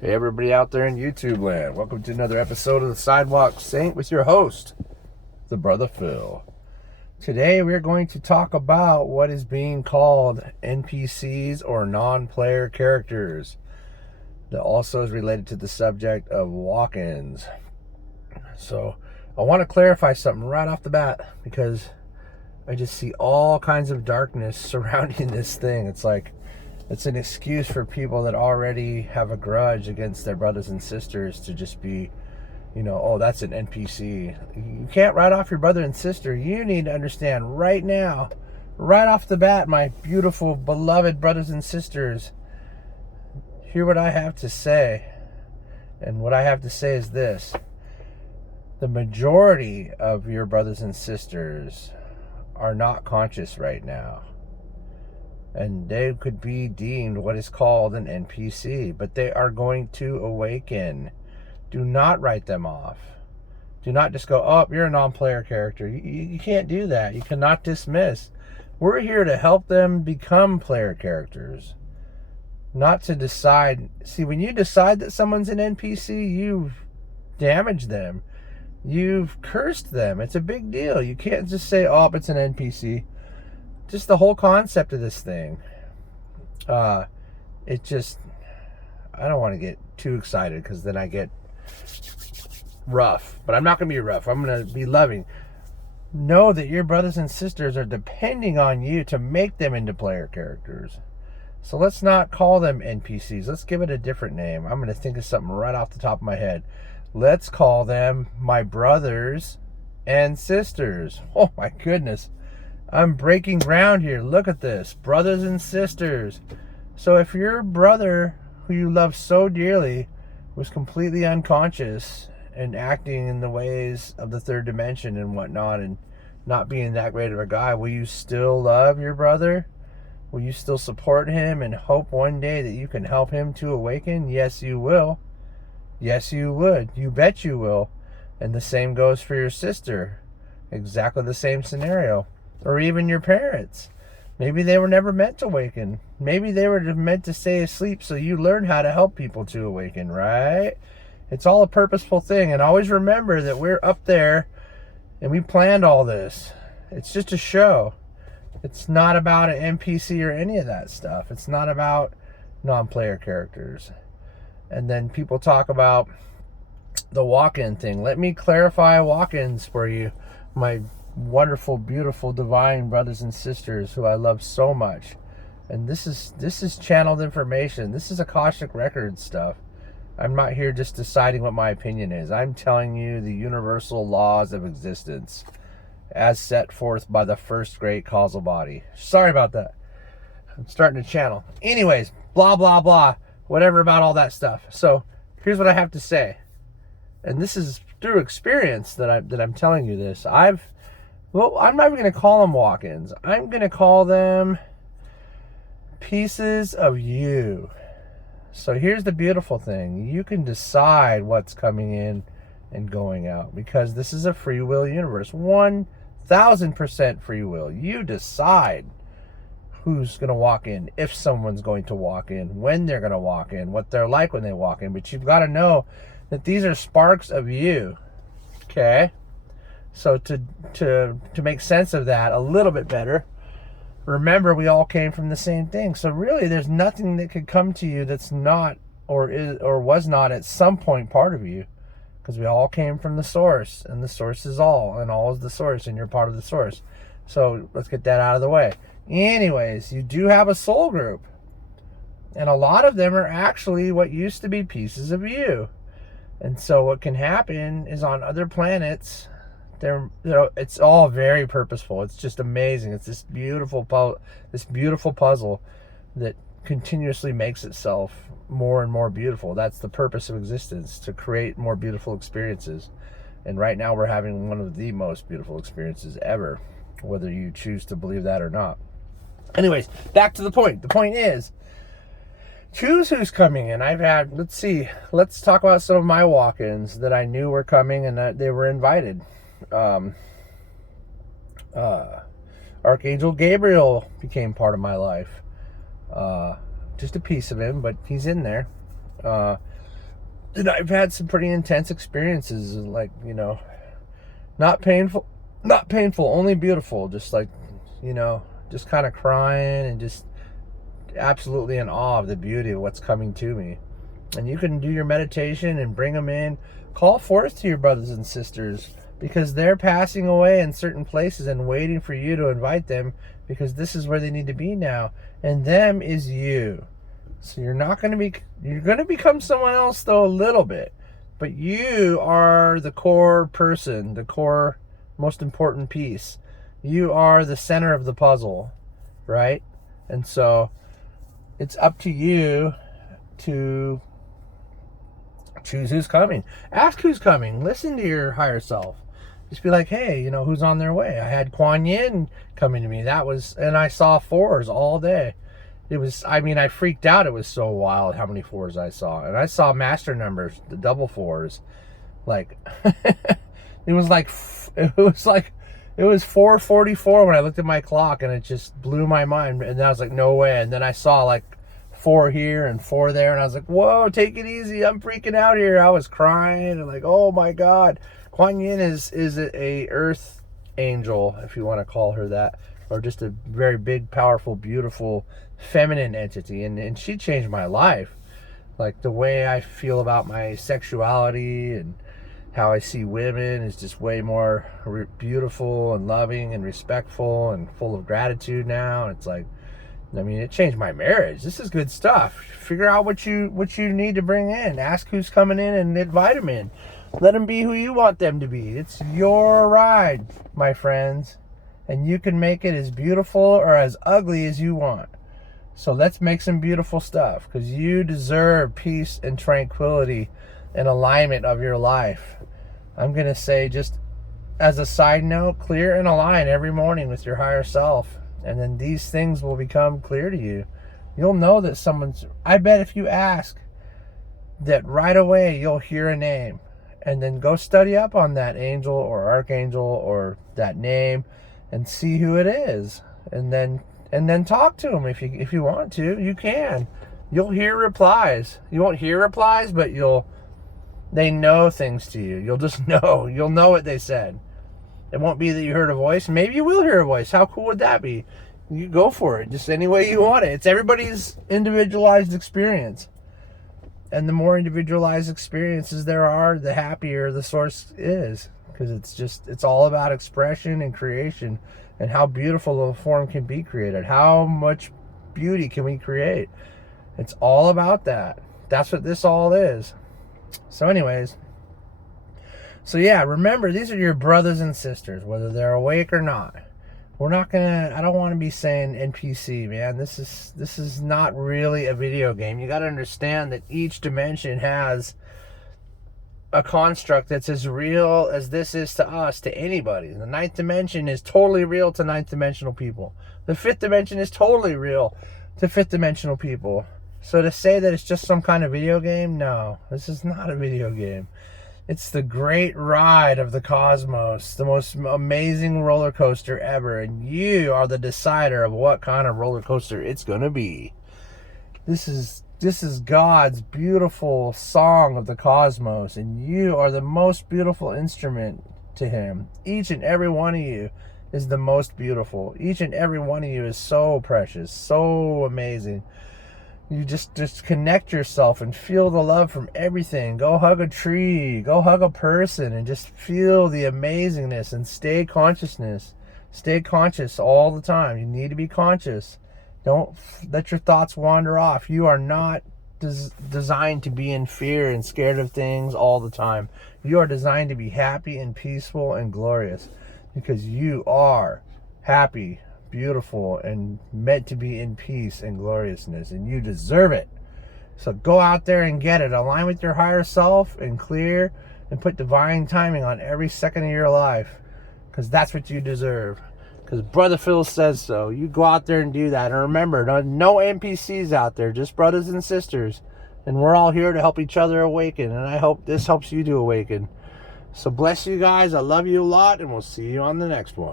Hey everybody out there in YouTube land, welcome to another episode of the Sidewalk Saint with your host, the Brother Phil. Today we're going to talk about what is being called NPCs or non-player characters. That also is related to the subject of walk-ins. So I want to clarify something right off the bat because I just see all kinds of darkness surrounding this thing. It's an excuse for people that already have a grudge against their brothers and sisters to just be, oh, that's an NPC. You can't write off your brother and sister. You need to understand right now, right off the bat, my beautiful, beloved brothers and sisters, hear what I have to say. And what I have to say is this. The majority of your brothers and sisters are not conscious right now. And they could be deemed what is called an NPC, but they are going to awaken. Do not write them off. Do not just go, oh, you're a non-player character. You can't do that. You cannot dismiss. We're here to help them become player characters, not to decide. See, when you decide that someone's an NPC, you've damaged them. You've cursed them. It's a big deal. You can't just say, oh, it's an NPC. Just the whole concept of this thing. I don't want to get too excited because then I get rough. But I'm not going to be rough. I'm going to be loving. Know that your brothers and sisters are depending on you to make them into player characters. So let's not call them NPCs. Let's give it a different name. I'm going to think of something right off the top of my head. Let's call them my brothers and sisters. Oh my goodness. I'm breaking ground here. Look at this. Brothers and sisters. So if your brother, who you love so dearly, was completely unconscious and acting in the ways of the third dimension and whatnot and not being that great of a guy, will you still love your brother? Will you still support him and hope one day that you can help him to awaken? Yes, you will. Yes, you would. You bet you will. And the same goes for your sister. Exactly the same scenario. Or even your parents. Maybe they were never meant to awaken. Maybe they were meant to stay asleep so you learn how to help people to awaken, right? It's all a purposeful thing. And always remember that we're up there and we planned all this. It's just a show. It's not about an NPC or any of that stuff. It's not about non-player characters. And then people talk about the walk-in thing. Let me clarify walk-ins for you, my wonderful, beautiful, divine brothers and sisters who I love so much. And this is channeled information. This is Akashic Record stuff. I'm not here just deciding what my opinion is. I'm telling you the universal laws of existence as set forth by the first great causal body. Sorry about that. I'm starting to channel. Anyways, blah, blah, blah. Whatever about all that stuff. So here's what I have to say. And this is through experience that I'm telling you this. I'm not even going to call them walk-ins. I'm going to call them pieces of you. So here's the beautiful thing. You can decide what's coming in and going out because this is a free will universe. 1,000% free will. You decide who's going to walk in, if someone's going to walk in, when they're going to walk in, what they're like when they walk in. But you've got to know that these are sparks of you. Okay? So to make sense of that a little bit better, remember we all came from the same thing. So really there's nothing that could come to you that's not or was not at some point part of you. Because we all came from the source, and the source is all, and all is the source, and you're part of the source. So let's get that out of the way. Anyways, you do have a soul group. And a lot of them are actually what used to be pieces of you. And so what can happen is on other planets, it's all very purposeful. It's just amazing. It's this beautiful puzzle that continuously makes itself more and more beautiful. That's the purpose of existence, to create more beautiful experiences. And right now we're having one of the most beautiful experiences ever, whether you choose to believe that or not. Anyways, back to the point. The point is, choose who's coming in. Let's talk about some of my walk-ins that I knew were coming and that they were invited. Archangel Gabriel became part of my life. Just a piece of him, but he's in there. And I've had some pretty intense experiences, like, not painful, only beautiful. Just like, just kind of crying and just absolutely in awe of the beauty of what's coming to me. And you can do your meditation and bring them in. Call forth to your brothers and sisters, because they're passing away in certain places and waiting for you to invite them, because this is where they need to be now. And them is you. So you're going to become someone else, though, a little bit. But you are the core person, the core most important piece. You are the center of the puzzle, right? And so it's up to you to choose who's coming. Ask who's coming. Listen to your higher self. Just be like, hey, who's on their way? I had kryon coming to me. And I saw 4s all day. I freaked out. It was so wild how many 4s I saw. And I saw master numbers, the double 4s. Like, it was 4:44 when I looked at my clock, and it just blew my mind. And I was like, no way. And then I saw like 4 here and 4 there, and I was like, whoa, take it easy. I'm freaking out here. I was crying and like, oh my God. Kryon is a earth angel, if you want to call her that, or just a very big, powerful, beautiful, feminine entity. And she changed my life. Like, the way I feel about my sexuality and how I see women is just way more beautiful and loving and respectful and full of gratitude now. It's like, it changed my marriage. This is good stuff. Figure out what you need to bring in. Ask who's coming in and invite them in. Let them be who you want them to be. It's your ride, my friends. And you can make it as beautiful or as ugly as you want. So let's make some beautiful stuff, because you deserve peace and tranquility and alignment of your life. I'm going to say, just as a side note, clear and align every morning with your higher self. And then these things will become clear to you. You'll know that I bet if you ask, that right away you'll hear a name. And then go study up on that angel or archangel or that name and see who it is. And then talk to them if you want to. You can. You'll hear replies. You won't hear replies, but they know things to you. You'll just know. You'll know what they said. It won't be that you heard a voice. Maybe you will hear a voice. How cool would that be? You go for it, just any way you want it. It's everybody's individualized experience. And the more individualized experiences there are, the happier the source is. Because it's all about expression and creation, and how beautiful a form can be created. How much beauty can we create? It's all about that. That's what this all is. So anyways, yeah, remember, these are your brothers and sisters, whether they're awake or not. I don't want to be saying NPC, man. This is not really a video game. You got to understand that each dimension has a construct that's as real as this is to us, to anybody. The 9th dimension is totally real to 9th dimensional people. The 5th dimension is totally real to 5th dimensional people. So to say that it's just some kind of video game, no, this is not a video game. It's the great ride of the cosmos, the most amazing roller coaster ever, and you are the decider of what kind of roller coaster it's going to be. This is God's beautiful song of the cosmos, and you are the most beautiful instrument to him. Each and every one of you is the most beautiful. Each and every one of you is so precious, so amazing. You just connect yourself and feel the love from everything. Go hug a tree, go hug a person, and just feel the amazingness and stay conscious all the time. You need to be conscious. Don't let your thoughts wander off. You are not designed to be in fear and scared of things all the time. You are designed to be happy and peaceful and glorious, because you are happy, beautiful, and meant to be in peace and gloriousness, and you deserve it. So go out there and get it. Align with your higher self and clear, and put divine timing on every second of your life, because that's what you deserve. Because Brother Phil says so. You go out there and do that. And remember, no NPCs out there, just brothers and sisters. And we're all here to help each other awaken. And I hope this helps you to awaken. So bless you guys. I love you a lot, and we'll see you on the next one.